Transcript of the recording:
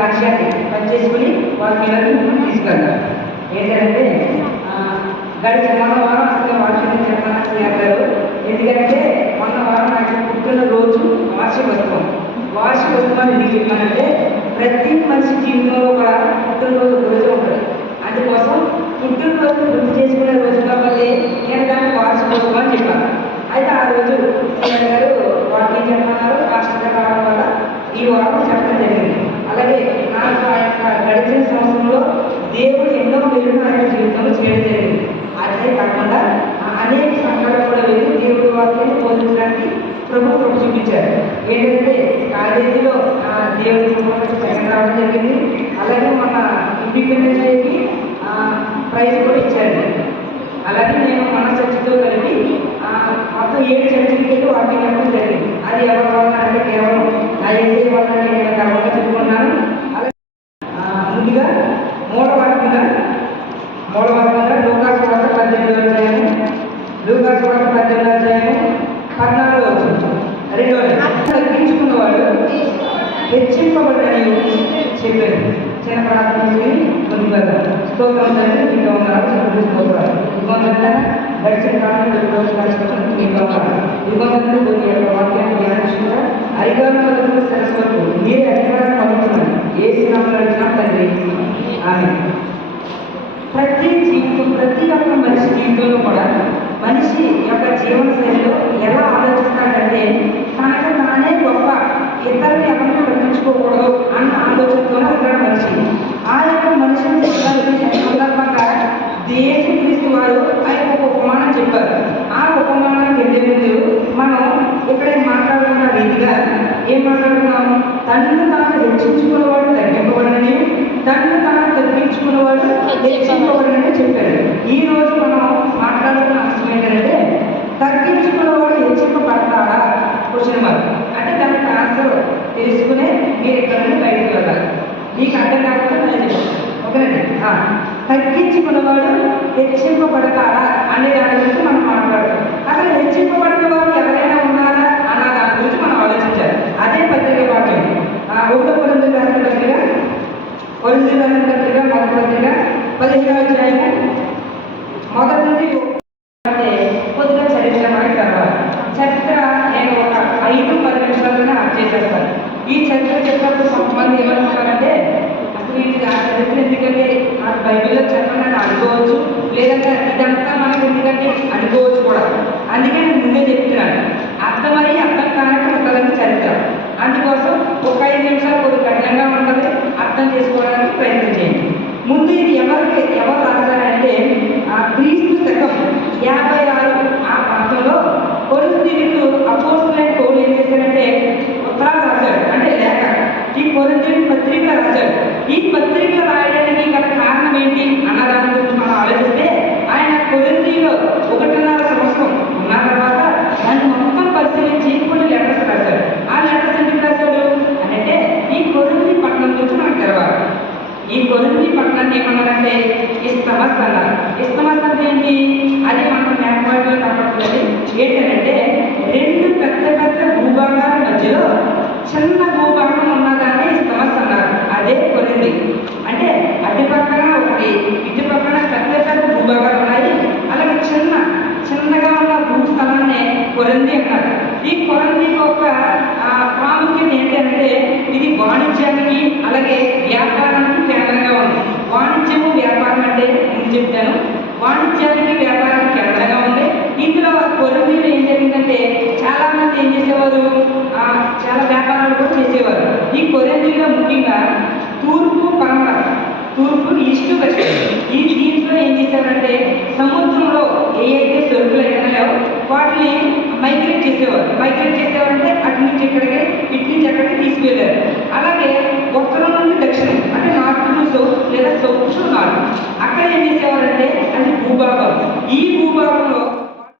సాక్ష్యాన్ని పనిచేసుకుని వాళ్ళ పిల్లలు తీసుకెళ్తారు. ఏంటంటే గడిచిన మొన్న వారం అసలు వాక్యం చెప్పాలని చెప్పారు. ఎందుకంటే మొన్న వారం నాకు పుట్టిన రోజు వార్షికోత్సవాన్ని ఎందుకు చెప్పానంటే ప్రతి మనిషి జీవితంలో కూడా పుట్టినరోజు రోజు ఉంటుంది. అందుకోసం పుట్టినరోజు గుర్తు చేసుకునే రోజు కాబట్టి నేను దాన్ని వార్షికోత్సవం అని చెప్పాను. అయితే ఆ రోజు సీఎం గారు వాక్యం చెప్పన్నారు. రాష్ట్రంగా కావడం వల్ల ఈ వారం చెప్పడం జరిగింది. అలాగే నాకు ఆ యొక్క గడిచిన సంవత్సరంలో దేవుడు ఎన్నో మేలు ఆయన జీవితంలో చేయడం జరిగింది. అదే కాకుండా అనేక సంఘాలు కూడా వెళ్ళి దేవుడి వాక్యాన్ని బోధించడానికి ప్రభు చూపించారు. ఏంటంటే కాలేజీలో దేవుడి సెకండ్ రావడం జరిగింది. అలాగే మన ఇండిపెండెన్స్ డేకి ప్రైజ్ కూడా ఇచ్చారు. అలాగే నేను మన చర్చితో కలిపి మొత్తం 7 చర్చిలకి వాక్యం చెప్పడం జరిగింది. అది ఎవరి వల్ల అంటే కేవలం నా ఏసీ వల్ల నేను గర్వంగా చెప్పుకున్నాను. అలాగే ముందుగా మూడవాక్యంగా లూకాసు వార్త 18వ అధ్యాయం 14వ వచనం తగ్గించుకున్నవాడు హెచ్చింపబడని చెప్పారు. చిన్న ప్రార్థన చేసి ముందుగా స్తోత్రం తండ్రి మీతో ఉన్నారు. స్తోత్రాలు ఇవ్వండి. గడిచిన కాలంలో ఇవ్వండి కొన్ని యొక్క వాక్యాన్ని ధ్యానించుకుంటా అధికారులు సరస్వతులు మీరే అధికారాన్ని పొందుతున్నారు. ఏ శ్రమలు అడిగినా తండ్రి ఆమె ప్రతి ఒక్క మనిషి జీవితంలో కూడా మనిషి యొక్క జీవన శైలిలో ఎలా ఆలోచిస్తాడంటే తనకు తానే గొప్ప, ఇతరులు ఎవరిని పట్టించుకోకూడదు అన్న ఆలోచనతోనే ఉంటాడు మనిషి. ఆ యొక్క మనిషిని సందర్భంగా యేసుక్రీస్తు వారు ఆయన ఒక ఉపమానం చెప్పారు. ఆ ఉపమానానికి వెళ్ళే ముందు మనం ఇక్కడ మాట్లాడుకున్న రీతిగా ఏం మాట్లాడుకున్నాము? తనను తాను హెచ్చించుకున్నవాడు తగ్గింపబడని, తనను తాను తగ్గించుకున్నవాడు హెచ్చింపబడని చెప్పారు. ఈ రోజు మనం మాట్లాడుకున్న అంశం ఏంటంటే తగ్గించుకున్నవాడు హెచ్చింపబడతాడా క్వశ్చన్ మార్క్. అంటే దానికి ఆన్సర్ తెలుసుకునే మీరు ఎక్కడ నుండి బయటకు వెళ్ళాలి. మీకు అర్థం కాకపోతే ఓకేనండి. తగ్గించుకున్నవాడు హెచ్చింపబడతాడా అనే దాని గురించి మనం మాట్లాడతాం. అసలు హెచ్చింపబడిన వారు ఎవరైనా ఉన్నారా అన్న దాని గురించి మనం ఆలోచించాలి. అదే పత్రిక వాక్యం 1 కొరింథీయులకు రాసిన పత్రిక మొదటి పత్రిక 15వ అధ్యాయం మొదటి నుండి అంటే కొద్దిగా చరిత్ర మనకి తర్వాత చరిత్ర నేను ఒక 5-10 నిమిషాలుగా అర్థం చేసేస్తాను. ఈ చరిత్ర చెప్పినప్పుడు కొంతమంది ఏమనుకుంటారంటే అసలు ఇది ఆ చరిత్ర ఎందుకంటే నాకు బైబిల్లో చెప్పమని అనుకోవచ్చు, లేదంటే ఇదంతా మనకు ఎందుకంటే అనుకోవచ్చు కూడా. అందుకే నేను ముందే చెప్తున్నాను. అర్థమై అర్థం కానట్టు ఉంటుందని చరిత్ర. అందుకోసం ఒక 5 నిమిషాలు కొద్దిగా కఠినంగా ఉంటుంది. అర్థం చేసుకోవడానికి ప్రయత్నం చేయండి. ముందు ఇది ఎవరు రాశారంటే క్రీస్తు శకం 56 ఆ ప్రాంతంలో కొరింథీయులకు అపోస్తలుడైన పౌలు ఏం చేశారంటే ఉత్తరాలు రాశాడు, అంటే లేఖ. ఈ కొరింథీయుల పత్రిక రాశాడు. ఈ పత్రిక రాయడానికి గల కారణం ఏంటి అన్న దాని గురించి మనం ఆలోచిస్తే ఆయన కొరింథీయులో 1.5 సంవత్సరం ఉన్న తర్వాత దాన్ని మొత్తం పరిశీలించి కొన్ని లెటర్స్ రాశాడు. ఆ లెటర్స్ ఎందుకు రాశాడు అంటే ఈ కొరింథీ పట్టణం గురించి మనకు తెలవాలి. ఈ కొరింథీ పట్టణాన్ని ఏమన్నారంటే ఇస్తమస్ అన్నారు. ఇస్తమస్ అంటే ఏంటి? అది మనకు మ్యాప్లో కనపడుతుంది. ఏంటంటే 2 పెద్ద భూభాగాల మధ్యలో చిన్న భూభాగం ఉన్నదాన్ని ఇస్తమస్ అన్నారు. అదే కొరింథీ. అంటే అటు పక్కన ఒకటి, ఇటు పక్కన పెద్ద భూభాగాలు ఉన్నాయి. అలాగే చిన్నగా ఉన్న భూస్థలాన్ని కొరింథీ అన్నారు. ఈ కొరింథీకి ఒక ప్రాముఖ్యత ఏంటంటే ఇది వాణిజ్యానికి అలాగే వ్యాపారానికి కేంద్రంగా ఉంది. వాణిజ్యము వ్యాపారం అంటే నేను చెప్తాను. వాణిజ్యానికి వ్యాపారానికి కేంద్రంగా ఉంది. ఇందులో కొరింథీలో ఏం జరిగిందంటే చాలా మంది ఏం చేసేవారు, చాలా వ్యాపారాలు కూడా చేసేవారు. ఈ కొరింథీలో ముఖ్యంగా తూర్పు ఈస్ట్ వెస్ట్ ఈ దీంట్లో ఏం చేశారంటే సముద్రంలో ఏవైతే సరుకులు అయినాయో వాటిని మైగ్రేట్ చేసేవారంటే అటు నుంచి ఇక్కడికి, ఇటు నుంచి అక్కడికి తీసుకువెళ్ళారు. అలాగే ఉత్తరం నుండి దక్షిణం అంటే నార్త్ టు సౌత్ లేదా సౌత్ టు నార్త్ అక్కడ ఏం చేసేవారంటే అది భూభాగం. ఈ భూభాగంలో